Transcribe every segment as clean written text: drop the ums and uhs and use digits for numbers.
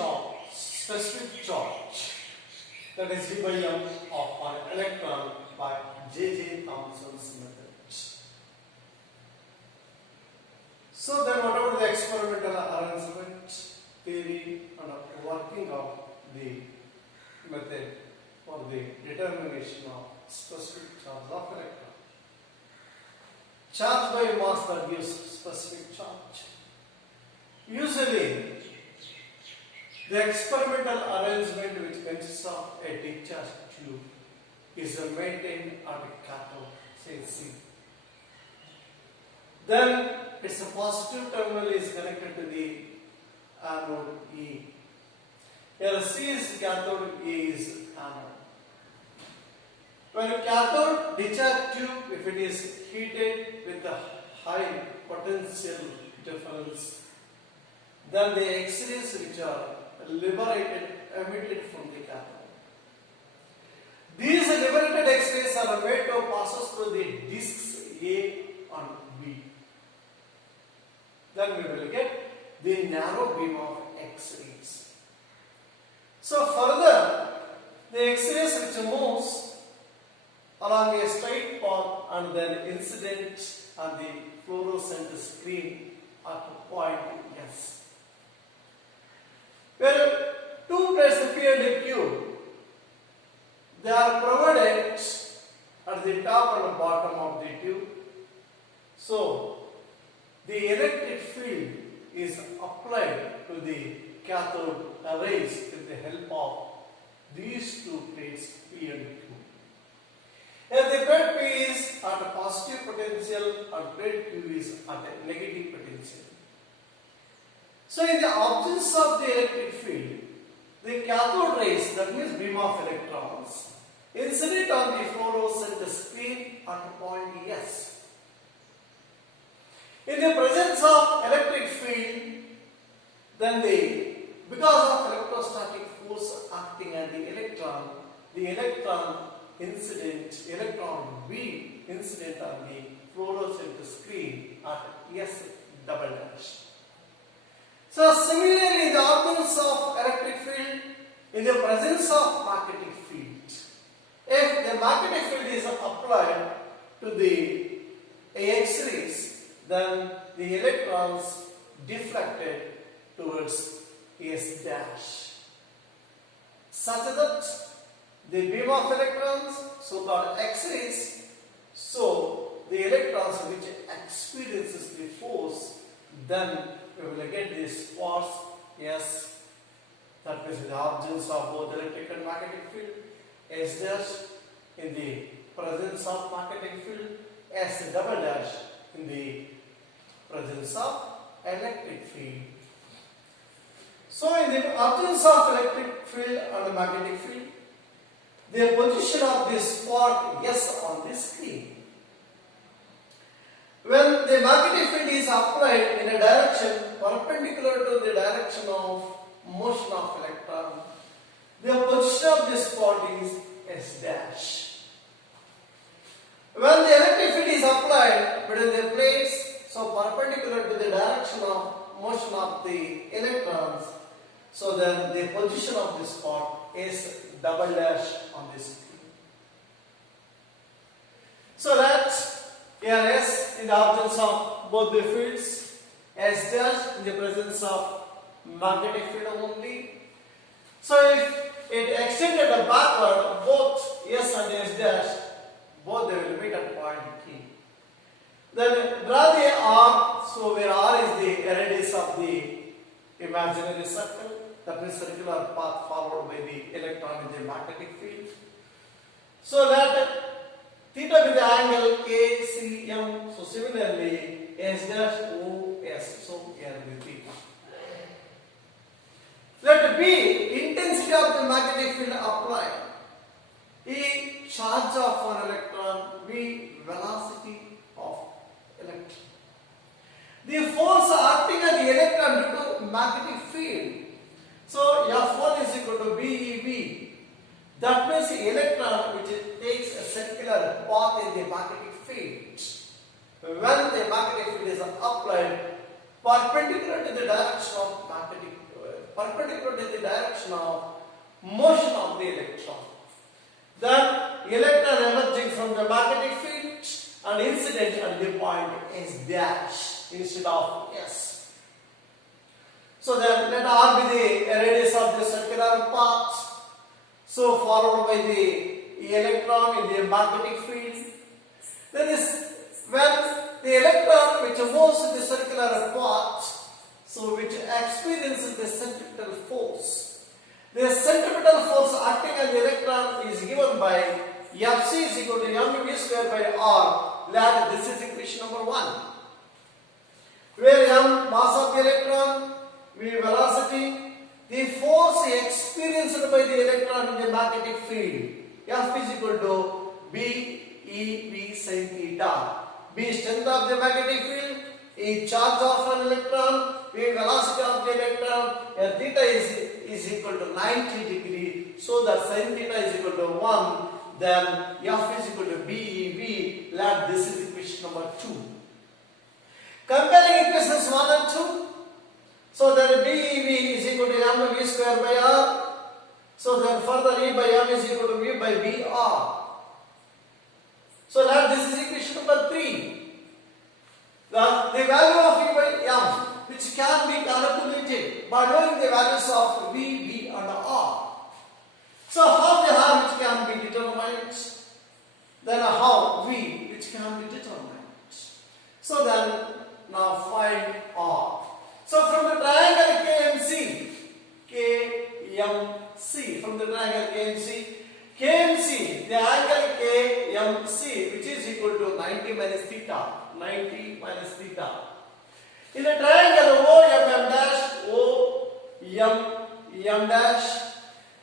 determination of specific charge, that is U by M of an electron by J.J. Thomson's method. So then what about the experimental arrangement, theory and working of the method for the determination of specific charge of electron? Charge by mass that gives specific charge. Usually, the experimental arrangement which consists of a discharge tube is maintained at a cathode, say C. Then its positive terminal is connected to the anode E. Here C is cathode, E is anode. When a cathode discharge tube, if it is heated with a high potential difference, then the X-rays which are emitted from the cathode. These liberated X-rays are made to pass through the discs A and B. Then we will get the narrow beam of X-rays. So further, the X-rays which moves along a straight path and then incident on the fluorescent screen at point S. Where two plates appear in the tube, they are provided at the top and the bottom of the tube. So the electric field is applied to the cathode arrays with the help of these two plates P and Q. Here the plate P is at a positive potential and plate Q is at a negative potential. So in the absence of the electric field, the cathode rays, that means beam of electrons, incident on the fluorescent screen at point S. In the presence of electric field, then because of electrostatic force acting on the electron beam incident on the fluorescent screen at S double dash. So similarly, in the absence of electric field, in the presence of magnetic field, if the magnetic field is applied to the X-rays, then the electrons deflected towards S dash, such that the beam of electrons, so-called X-rays, so the electrons which experiences the force, then we will get this force S, that means in the absence of both electric and magnetic field, S dash, in the presence of magnetic field, S double dash, in the presence of electric field. So in the absence of electric field and magnetic field, the position of this spot S on the screen. When the magnetic field is applied in a direction perpendicular to the direction of motion of electron, the position of this spot is S dash. When the electric field is applied between the plates, so perpendicular to the direction of motion of the electrons, so then the position of this spot is double dash on this screen. So that here S in the absence of both the fields, S dash in the presence of magnetic field only. So if it extended backward, both S and S dash, both they will meet at point T. Then draw the R, so where R is the radius of the imaginary circle, that means circular path followed by the electron in the magnetic field. So that theta with the angle KCM, so similarly S dash OS, so here with theta. Let B, intensity of the magnetic field applied. E, charge of an electron. B, velocity of electron. The force acting on the electron due to magnetic field. So F1 is equal to BeV. That means the electron which takes a circular path in the magnetic field. When the magnetic field is applied perpendicular to the direction of perpendicular to the direction of motion of the electron. Then electron emerging from the magnetic field and incident at the point S dash instead of S. So then let R be the radius of the circular path. So followed by the electron in the magnetic field. Then this when the electron which moves in the circular path, so which experiences the centripetal force. The centripetal force acting on the electron is given by Fc is equal to mv square by r. Let this is equation number 1. Where m mass of the electron, v velocity, the force experienced by the electron in the magnetic field. F is equal to b e v sin theta. B is strength of the magnetic field, E charge of an electron, V velocity of the electron, and theta is equal to 90 degree. So that sin theta is equal to 1. Then F is equal to BEV. Let this is equation number 2. Comparing equations 1 and 2. So then BEV is equal to mv square by r. So then further E by m is equal to V by BR. So now this is equation number 3. The value of V by m, which can be calculated by knowing the values of V, B and R. So how the R which can be determined, then how V which can be determined. So then now find R. So from the triangle KMC, from the triangle KMC, the angle KMC, which is equal to 90 minus theta. In a triangle OM dash,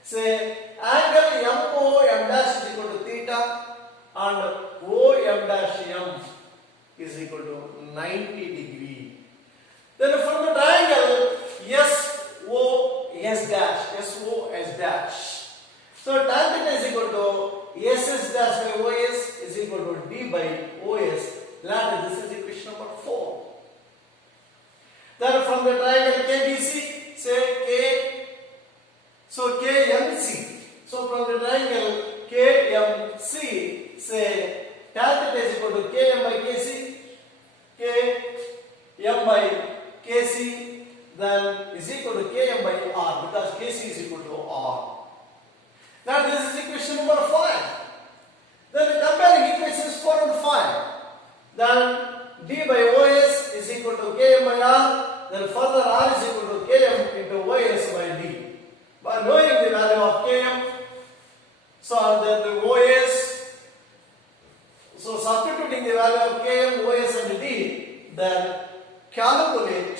say angle MOM dash is equal to theta and OM dash M is equal to 90 degree. Then from the triangle SOS dash. So tan theta is equal to SS dash by OS is equal to D by OS. Let this is equation number 4. Then from the triangle KBC, say KMC. So from the triangle KMC, say tan theta is equal to KM by KC, KM by KC, then is equal to KM by R because KC is equal to R. Now this is equation number 5. Then comparing equations 4 and 5. Then D by OS is equal to Km by R. Then further R is equal to Km into OS by D. By knowing the value of Km, so then the OS, so substituting the value of Km, OS and D, then calculate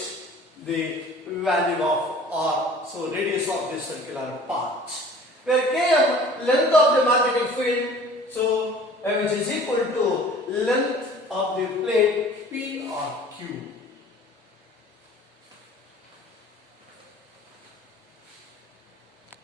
the value of R, so radius of the circular path. Where Km, length of the magnetic field, so which is equal to length of the plate P or Q.